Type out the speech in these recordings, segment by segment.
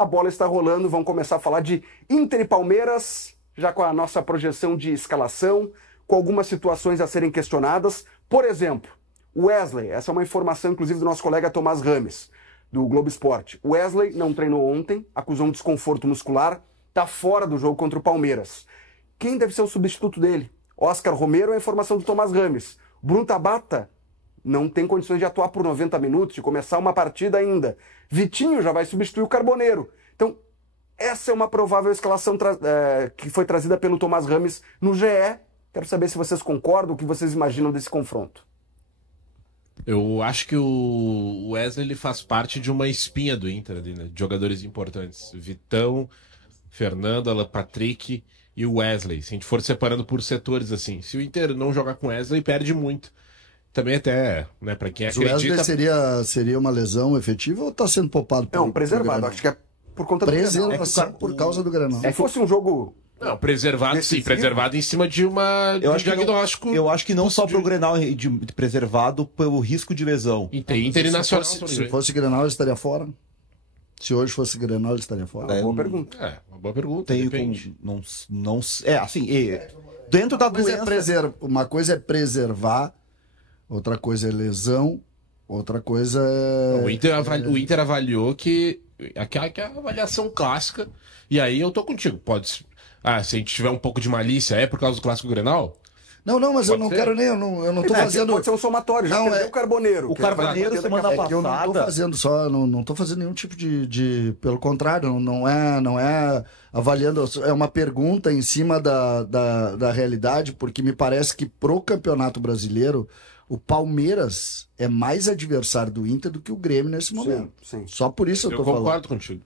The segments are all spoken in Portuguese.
a bola está rolando, vamos começar a falar de Inter e Palmeiras, já com a nossa projeção de escalação, com algumas situações a serem questionadas. Por exemplo, Wesley, essa é uma informação inclusive do nosso colega Tomás Rames, do Globo Esporte. Wesley não treinou ontem, acusou um desconforto muscular, está fora do jogo contra o Palmeiras. Quem deve ser o substituto dele? Oscar Romero é a informação do Tomás Rames. Bruno Tabata não tem condições de atuar por 90 minutos, de começar uma partida ainda. Vitinho já vai substituir o Carboneiro. Então, essa é uma provável escalação que foi trazida pelo Tomás Rames no GE. Quero saber se vocês concordam, o que vocês imaginam desse confronto. Eu acho que o Wesley ele faz parte de uma espinha do Inter, ali, né? De jogadores importantes. Vitão, Fernando, Alan Patrick e o Wesley. Se a gente for separando por setores, assim, se o Inter não jogar com o Wesley, perde muito. Também até, né, para quem acredita... O Wesley seria uma lesão efetiva ou está sendo poupado? Não, preservado. Acho que é por conta do Grenal. Por causa do Grenal. Se fosse um jogo... Não, preservado decisivo. Sim, preservado em cima de um diagnóstico. Eu acho que não só pro Grenal de preservado pelo risco de lesão. E tem Inter e Nacional. Se fosse Grenal, ele estaria fora? Se hoje fosse Grenal, ele estaria fora? Uma boa pergunta. Uma boa pergunta, tem depende. Dentro da doença... Uma coisa é preservar, outra coisa é lesão, outra coisa é... O Inter avaliou que é a avaliação clássica, e aí eu tô contigo, pode... se a gente tiver um pouco de malícia, é por causa do Clássico Grenal? Não, mas eu não quero nem... Eu não tô fazendo... Pode ser um somatório, já perdeu o Carboneiro. O Carboneiro, semana passada... eu não tô fazendo não tô fazendo nenhum tipo de... Pelo contrário, não é avaliando... É uma pergunta em cima da realidade, porque me parece que pro Campeonato Brasileiro, o Palmeiras é mais adversário do Inter do que o Grêmio nesse momento. Sim. Só por isso eu tô falando. Eu concordo contigo.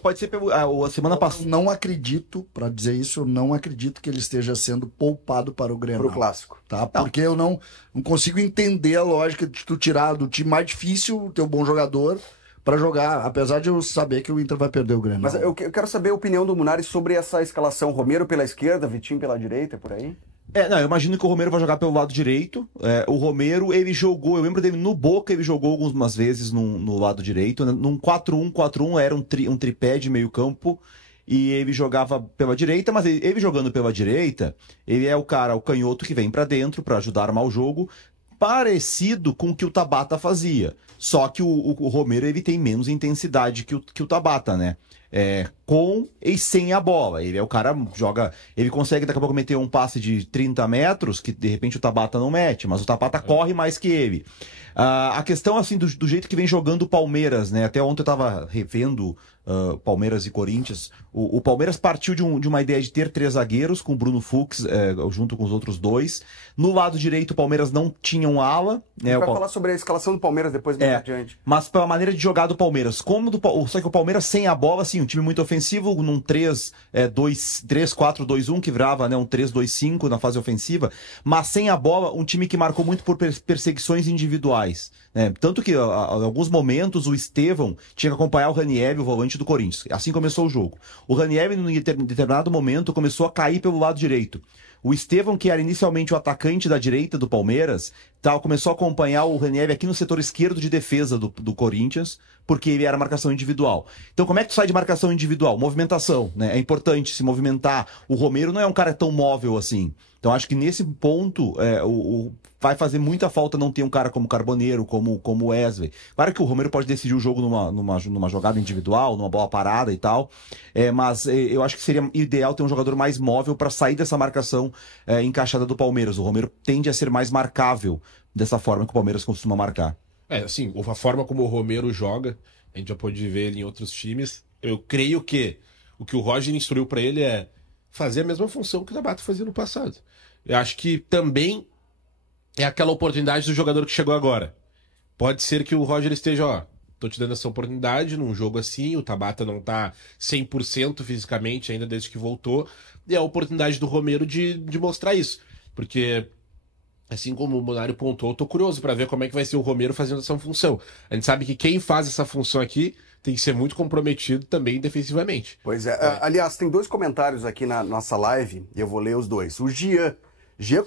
Pode ser a semana passada. Não acredito, para dizer isso, eu não acredito que ele esteja sendo poupado para o Grenal. Para o Clássico. Tá? Porque eu não consigo entender a lógica de tu tirar do time mais difícil o teu bom jogador para jogar, apesar de eu saber que o Inter vai perder o Grenal. Mas eu quero saber a opinião do Munari sobre essa escalação. Romero pela esquerda, Vitinho pela direita, por aí? Eu imagino que o Romero vai jogar pelo lado direito. O Romero, ele jogou, eu lembro dele no Boca, ele jogou algumas vezes no lado direito. Num 4-1-4-1 era um tripé de meio campo e ele jogava pela direita, mas ele jogando pela direita, ele é o canhoto que vem pra dentro pra ajudar a armar o jogo, parecido com o que o Tabata fazia. Só que o Romero, ele tem menos intensidade que o Tabata, né? Com e sem a bola. Ele é o cara, joga. Ele consegue daqui a pouco meter um passe de 30 metros, que de repente o Tabata não mete, mas o Tabata corre mais que ele. A questão, assim, do jeito que vem jogando o Palmeiras, né? Até ontem eu tava revendo Palmeiras e Corinthians. O Palmeiras partiu de uma ideia de ter 3 zagueiros, com o Bruno Fux junto com os outros 2. No lado direito, o Palmeiras não tinha um ala. A gente vai falar sobre a escalação do Palmeiras depois mais adiante. Mas pela maneira de jogar do Palmeiras, só que o Palmeiras sem a bola, assim, um time muito ofensivo, num 3-4-2-1, que virava, né, um 3-2-5 na fase ofensiva, mas sem a bola, um time que marcou muito por perseguições individuais. Né? Tanto que, em alguns momentos, o Estevão tinha que acompanhar o Ranieri, o volante do Corinthians. Assim começou o jogo. O Ranieri, em determinado momento, começou a cair pelo lado direito. O Estevão, que era inicialmente o atacante da direita do Palmeiras, começou a acompanhar o Ranieri aqui no setor esquerdo de defesa do Corinthians, porque ele era marcação individual. Então, como é que tu sai de marcação individual? Movimentação, né? É importante se movimentar. O Romero não é um cara tão móvel assim. Então, acho que nesse ponto vai fazer muita falta não ter um cara como Carboneiro, como o Wesley. Claro que o Romero pode decidir o jogo numa jogada individual, numa bola parada e tal, mas eu acho que seria ideal ter um jogador mais móvel para sair dessa marcação encaixada do Palmeiras. O Romero tende a ser mais marcável dessa forma que o Palmeiras costuma marcar. Assim, a forma como o Romero joga, a gente já pode ver ele em outros times. Eu creio que o que o Roger instruiu para ele é fazer a mesma função que o Tabata fazia no passado. Eu acho que também é aquela oportunidade do jogador que chegou agora. Pode ser que o Roger esteja, tô te dando essa oportunidade num jogo assim, o Tabata não tá 100% fisicamente ainda desde que voltou, e é a oportunidade do Romero de mostrar isso. Porque, assim como o Munário pontuou, eu tô curioso para ver como é que vai ser o Romero fazendo essa função. A gente sabe que quem faz essa função aqui tem que ser muito comprometido também defensivamente. Pois é. Aliás, tem 2 comentários aqui na nossa live, e eu vou ler os 2. O Gian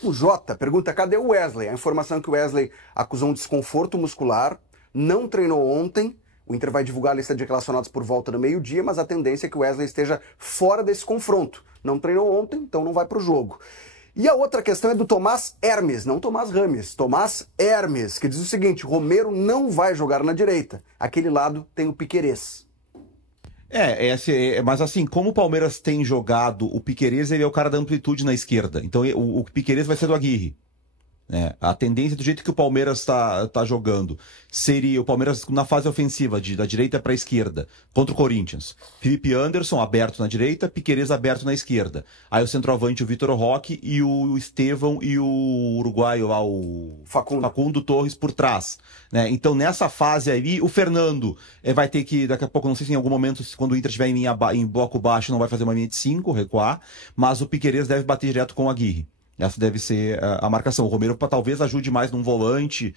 com J, pergunta, cadê o Wesley? A informação é que o Wesley acusou um desconforto muscular, não treinou ontem, O Inter vai divulgar a lista de relacionados por volta do meio-dia, mas a tendência é que o Wesley esteja fora desse confronto. Não treinou ontem, então não vai para o jogo. E a outra questão é do Tomás Hermes, não Tomás Rames, Tomás Hermes, que diz o seguinte: Romero não vai jogar na direita. Aquele lado tem o Piquerez. Mas assim, como o Palmeiras tem jogado, o Piquerez ele é o cara da amplitude na esquerda. Então o Piquerez vai ser do Aguirre. A tendência do jeito que o Palmeiras está jogando seria o Palmeiras na fase ofensiva, da direita para a esquerda, contra o Corinthians. Felipe Anderson aberto na direita, Piquerez aberto na esquerda. Aí o centroavante, o Vitor Roque, e o Estevão e o uruguaio lá, o Facundo Torres por trás. Então nessa fase aí, o Fernando vai ter que, daqui a pouco, não sei se em algum momento, quando o Inter estiver em bloco baixo, não vai fazer uma linha de 5, recuar, mas o Piquerez deve bater direto com o Aguirre. Essa deve ser a marcação. O Romero talvez ajude mais num volante.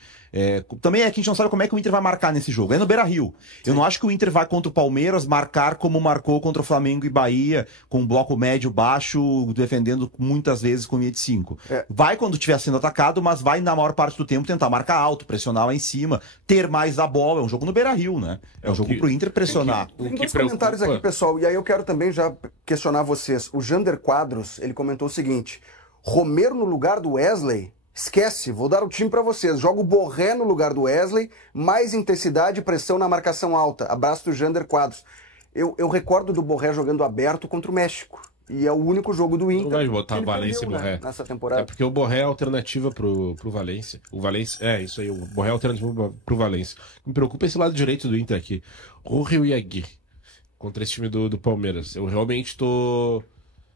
Também é que a gente não sabe como é que o Inter vai marcar nesse jogo. É no Beira-Rio. Eu não acho que o Inter vai contra o Palmeiras marcar como marcou contra o Flamengo e Bahia, com um bloco médio baixo, defendendo muitas vezes com linha de 5. Vai quando estiver sendo atacado, mas vai na maior parte do tempo tentar marcar alto, pressionar lá em cima, ter mais a bola. É um jogo no Beira-Rio, né? É um jogo pro Inter pressionar. Tem dois comentários aqui, pessoal, e aí eu quero também já questionar vocês. O Jander Quadros, ele comentou o seguinte: Romero no lugar do Wesley? Esquece, vou dar o time para vocês. Joga o Borré no lugar do Wesley, mais intensidade e pressão na marcação alta. Abraço do Jander Quadros. Eu recordo do Borré jogando aberto contra o México. E é o único jogo do Inter. Não vai botar Valência e Borré nessa temporada. É porque o Borré é a alternativa pro Valência. O Valência, isso aí, o Borré é a alternativa pro Valência. Me preocupa esse lado direito do Inter aqui. Rojo e Aguirre contra esse time do Palmeiras. Eu realmente tô...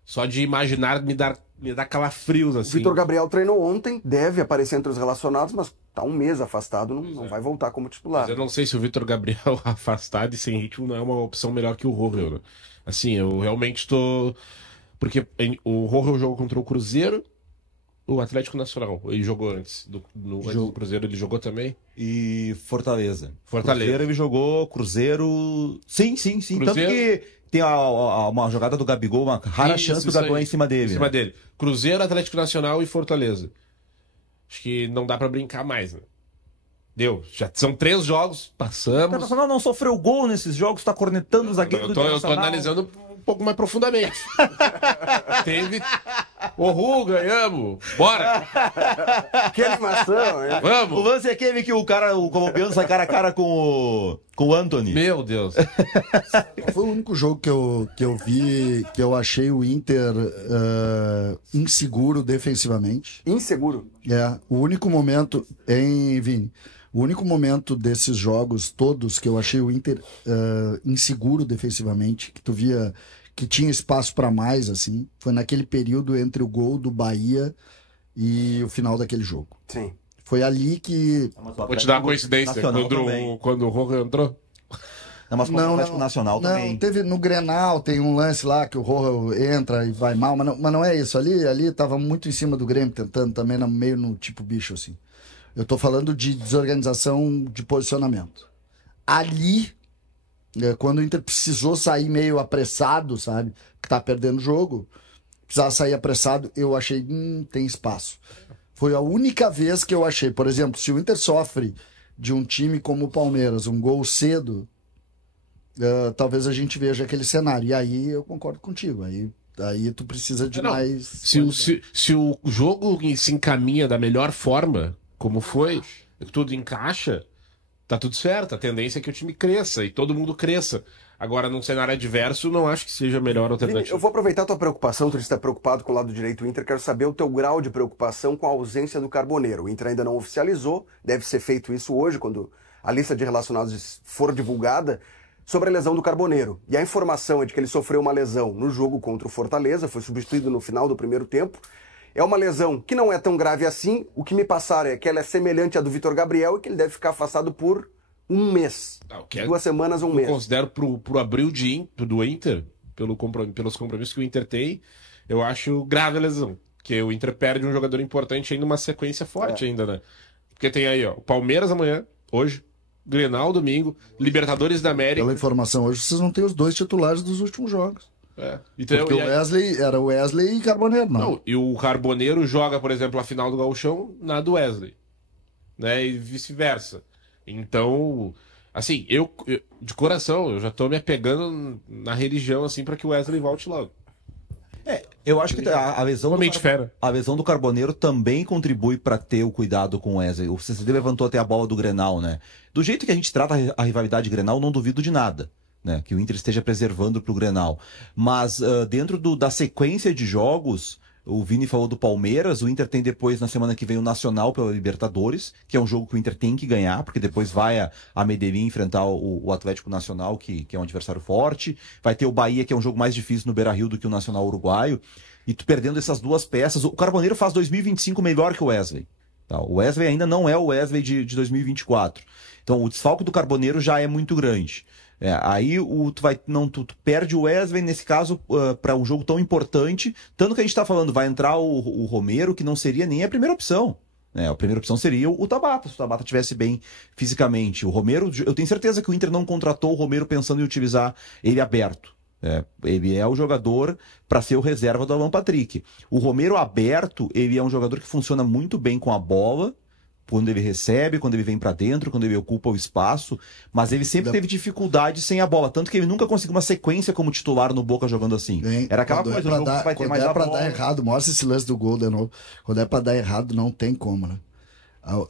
Só de imaginar me dá calafrios, assim. O Vitor Gabriel treinou ontem, deve aparecer entre os relacionados, mas tá um mês afastado, não vai voltar como titular. Mas eu não sei se o Vitor Gabriel afastado e sem ritmo não é uma opção melhor que o Rojo, né? Assim, eu realmente tô... Porque o Rojo jogou contra o Cruzeiro, o Atlético Nacional. Ele jogou antes antes do Cruzeiro, ele jogou também? E Fortaleza. Cruzeiro ele jogou, Cruzeiro... Sim. Cruzeiro... Tanto que... Tem uma jogada do Gabigol, uma rara chance do Gabigol em cima dele. Em cima dele. Cruzeiro, Atlético Nacional e Fortaleza. Acho que não dá pra brincar mais, né? Deu. Já são 3 jogos, passamos. O Internacional não sofreu gol nesses jogos, tá cornetando o zagueiro do Internacional. Eu tô analisando um pouco mais profundamente. Teve... ganhamos! Bora! Que animação, hein? Vamos! O lance é aquele que o colombiano sai cara a cara com o Anthony. Meu Deus! Foi o único jogo que eu vi que eu achei o Inter inseguro defensivamente. Inseguro? O único momento, hein, Vini? O único momento desses jogos todos que eu achei o Inter inseguro defensivamente, que tu via que tinha espaço para mais, assim, foi naquele período entre o gol do Bahia e o final daquele jogo. Sim. Foi ali que... Vou te dar uma coincidência, quando o Rojo entrou. Mas no Atlético Nacional também. Teve no Grenal, tem um lance lá que o Rojo entra e vai mal, mas não é isso. Ali tava muito em cima do Grêmio, tentando também, meio no tipo bicho, assim. Eu tô falando de desorganização de posicionamento. Ali, quando o Inter precisou sair meio apressado, sabe? Que tá perdendo o jogo, precisava sair apressado, eu achei, tem espaço. Foi a única vez que eu achei. Por exemplo, se o Inter sofre de um time como o Palmeiras, um gol cedo, talvez a gente veja aquele cenário. E aí eu concordo contigo. Aí tu precisa de mais... Se o jogo se encaminha da melhor forma, como foi, tudo encaixa, tá tudo certo. A tendência é que o time cresça e todo mundo cresça. Agora, num cenário adverso, não acho que seja a melhor alternativa. Eu vou aproveitar a tua preocupação, tu está preocupado com o lado direito do Inter, quero saber o teu grau de preocupação com a ausência do Carboneiro. O Inter ainda não oficializou, deve ser feito isso hoje, quando a lista de relacionados for divulgada, sobre a lesão do Carboneiro. E a informação é de que ele sofreu uma lesão no jogo contra o Fortaleza, foi substituído no final do primeiro tempo. É uma lesão que não é tão grave assim, o que me passaram é que ela é semelhante à do Vitor Gabriel e que ele deve ficar afastado por um mês. 2 semanas, um mês. Eu considero pro abril do Inter, pelos compromissos que o Inter tem, eu acho grave a lesão. Porque o Inter perde um jogador importante ainda, uma sequência forte ainda, né? Porque tem aí, o Palmeiras amanhã, hoje, Grenal domingo, Libertadores da América. Pela informação, hoje vocês não têm os 2 titulares dos últimos jogos. Então, porque o Wesley era o Wesley e Carboneiro, não. E o Carboneiro joga, por exemplo, a final do Gauchão na do Wesley, né? E vice-versa. Então, Assim, eu de coração, eu já tô me apegando na religião, assim, pra que o Wesley volte logo. Eu acho que a visão Totalmente fera. a visão do Carboneiro também contribui para ter o cuidado com o Wesley. O CCD levantou até a bola do Grenal, né? Do jeito que a gente trata a rivalidade Grenal, não duvido de nada, né? Que o Inter esteja preservando pro Grenal. Mas dentro da sequência de jogos, o Vini falou do Palmeiras, o Inter tem depois, na semana que vem, o Nacional pela Libertadores, que é um jogo que o Inter tem que ganhar, porque depois vai a Medellín enfrentar o Atlético Nacional, que é um adversário forte. Vai ter o Bahia, que é um jogo mais difícil no Beira-Rio do que o Nacional uruguaio. E tu perdendo essas duas peças, o Carboneiro faz 2025 melhor que o Wesley. Tá? O Wesley ainda não é o Wesley de 2024. Então o desfalque do Carboneiro já é muito grande. Aí tu perde o Wesley, nesse caso, para um jogo tão importante. Tanto que a gente está falando, vai entrar o Romero, que não seria nem a primeira opção. A primeira opção seria o Tabata, se o Tabata estivesse bem fisicamente. O Romero, eu tenho certeza que o Inter não contratou o Romero pensando em utilizar ele aberto. Ele é o jogador para ser o reserva do Alan Patrick. O Romero aberto, ele é um jogador que funciona muito bem com a bola, quando ele recebe, quando ele vem para dentro, quando ele ocupa o espaço, mas ele sempre teve dificuldade sem a bola, tanto que ele nunca conseguiu uma sequência como titular no Boca jogando assim. Era aquela coisa, o jogo vai ter mais a bola. Quando é pra dar errado, mostra esse lance do gol de novo. Quando é pra dar errado, não tem como, né?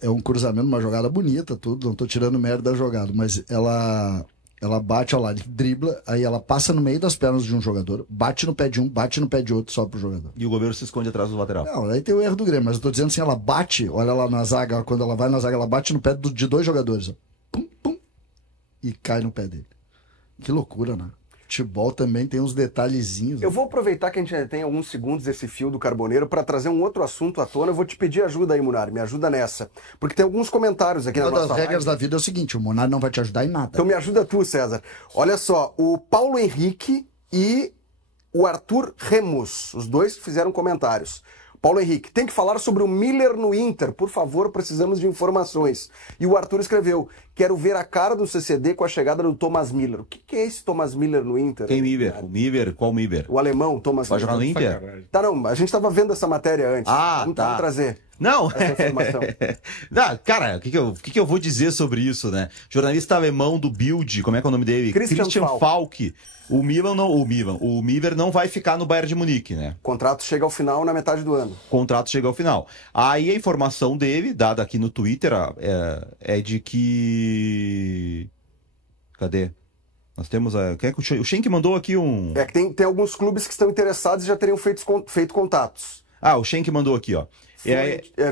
É um cruzamento, uma jogada bonita, tudo, não tô tirando merda da jogada, mas ela bate ao lado, dribla, aí ela passa no meio das pernas de um jogador, bate no pé de um, bate no pé de outro, só pro jogador. E o goleiro se esconde atrás do lateral. Não, aí tem o erro do Grêmio, mas eu tô dizendo assim, ela bate, olha lá na zaga, quando ela vai na zaga, ela bate no pé de dois jogadores, ó. Pum, pum, e cai no pé dele. Que loucura, né? Futebol também tem uns detalhezinhos. Eu vou aproveitar que a gente ainda tem alguns segundos desse fio do Carboneiro para trazer um outro assunto à tona. Eu vou te pedir ajuda aí, Munari. Me ajuda nessa. Porque tem alguns comentários aqui na nossa live. Uma das regras da vida é o seguinte, o Munari não vai te ajudar em nada. Então me ajuda tu, César. Olha só, o Paulo Henrique e o Arthur Remus, os dois fizeram comentários. Paulo Henrique, tem que falar sobre o Miller no Inter. Por favor, precisamos de informações. E o Arthur escreveu, quero ver a cara do CCD com a chegada do Thomas Miller. O que é esse Thomas Miller no Inter? Quem Miller? O Miller? Qual Miller? O alemão, Thomas Vai Miller. jogar no Inter? Tá, não, a gente estava vendo essa matéria antes. Vamos trazer. Não, essa informação. Não, cara, o que eu vou dizer sobre isso, né? Jornalista alemão do Bild, como é que é o nome dele? Christian Falk. O Miller não vai ficar no Bayern de Munique, né? O contrato chega ao final na metade do ano. O contrato chega ao final. Aí a informação dele, dada aqui no Twitter, é de que... Cadê? Nós temos o Schenck mandou aqui um... É que tem alguns clubes que estão interessados e já teriam feito contatos. O Schenck mandou aqui, ó.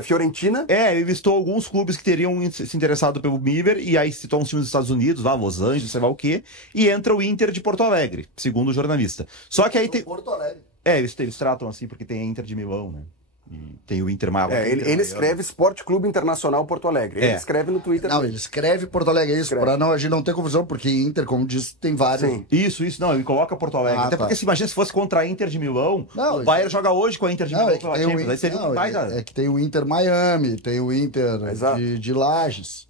Fiorentina? Ele listou alguns clubes que teriam se interessado pelo Miller, e aí citou uns times dos Estados Unidos, lá, Los Angeles, sei lá o quê, e entra o Inter de Porto Alegre, segundo o jornalista. Só que aí tem... Porto Alegre. Eles tratam assim porque tem a Inter de Milão, né? E tem o Inter Miami. Ele escreve Esporte Clube Internacional Porto Alegre. Ele escreve no Twitter. Não, ele escreve Porto Alegre, isso, pra a gente não ter confusão, porque Inter, como disse, tem vários. Sim. Isso, não, ele coloca Porto Alegre. Até porque, se imagina se fosse contra a Inter de Milão, o Bayern joga hoje com a Inter de Milão pela Champions. Aí seria é que tem o Inter Miami, tem o Inter de Lages.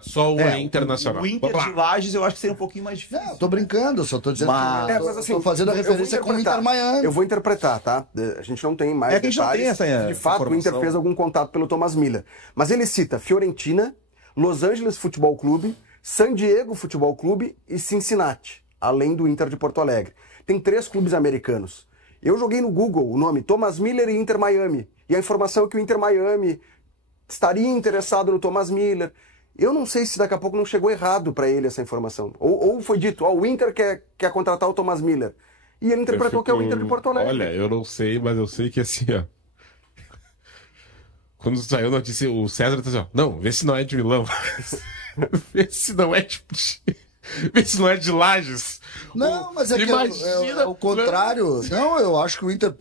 Só o Internacional. O Inter de Lages eu acho que seria um pouquinho mais difícil. Não, tô brincando, só tô dizendo mas assim, tô fazendo a referência com o Inter Miami. Eu vou interpretar, tá? A gente não tem mais detalhes. A gente não tem essa de fato, informação. O Inter fez algum contato pelo Thomas Miller. Mas ele cita Fiorentina, Los Angeles Futebol Clube, San Diego Futebol Clube e Cincinnati, além do Inter de Porto Alegre. Tem 3 clubes americanos. Eu joguei no Google o nome Thomas Miller e Inter Miami. E a informação é que o Inter Miami estaria interessado no Thomas Miller. Eu não sei se daqui a pouco não chegou errado para ele essa informação. Ou foi dito, o Inter quer contratar o Thomas Miller. E ele interpretou que é o Inter de Porto Alegre. Olha, eu não sei, mas eu sei que assim, ó. Quando saiu a notícia, o César tá assim, ó. Não, vê se não é de Milão. Vê se não é de... Vê se não é de Lages. Não, mas é que é o contrário. Não, eu acho que o Inter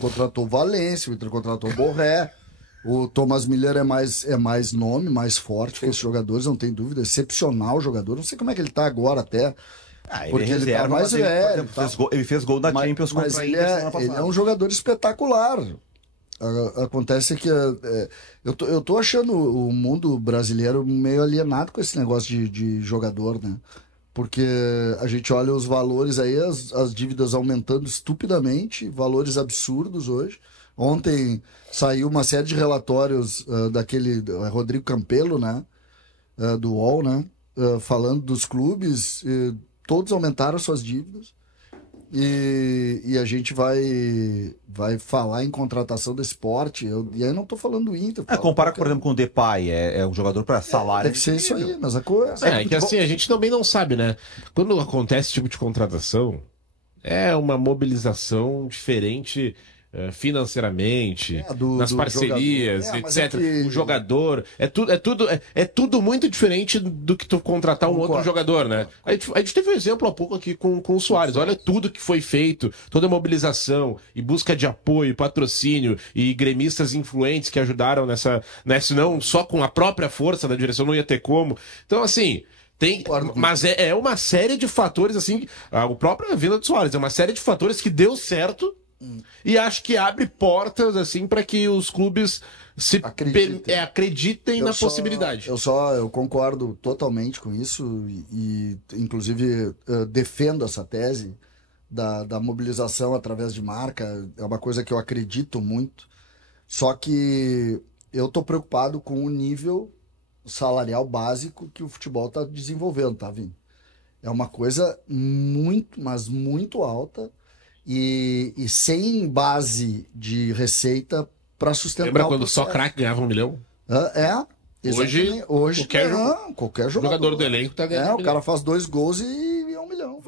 contratou o Valência, o Inter contratou o Borré. O Thomas Miller é mais nome, mais forte que esses jogadores, não tem dúvida. Excepcional jogador. Não sei como é que ele tá agora até. Porque ele tá mais velho. Ele fez gol na Champions contra a Inter semana passada. Ele é um jogador espetacular. Acontece que eu tô achando o mundo brasileiro meio alienado com esse negócio de jogador, né? Porque a gente olha os valores aí, as dívidas aumentando estupidamente, valores absurdos hoje. Ontem saiu uma série de relatórios daquele Rodrigo Campelo, né? Do UOL, né? falando dos clubes, todos aumentaram suas dívidas. E a gente vai falar em contratação do esporte. E aí eu não estou falando do Inter. Compara, por exemplo, com o Depay. É um jogador para salário. Deve ser isso aí, mas a coisa. É que assim, a gente também não sabe, né? Quando acontece esse tipo de contratação, é uma mobilização diferente financeiramente, nas parcerias, etc. O jogador. É tudo muito diferente do que tu contratar um outro jogador, né? A gente teve um exemplo há pouco aqui com o Soares. Olha tudo que foi feito, toda a mobilização e busca de apoio, patrocínio e gremistas influentes que ajudaram nessa não só com a própria força da direção, não ia ter como. Então, assim. Mas é uma série de fatores, assim, o próprio vinda do Soares, é uma série de fatores que deu certo e acho que abre portas, assim, para que os clubes acreditem na possibilidade. Eu concordo totalmente com isso e inclusive, defendo essa tese da mobilização através de marca, é uma coisa que eu acredito muito, só que eu tô preocupado com o nível salarial básico que o futebol está desenvolvendo, tá, Vini? É uma coisa muito, mas muito alta e sem base de receita para sustentar. Lembra quando só craque ganhava 1 milhão? Hoje qualquer jogador do elenco tá ganhando. O cara faz 2 gols e é 1 milhão.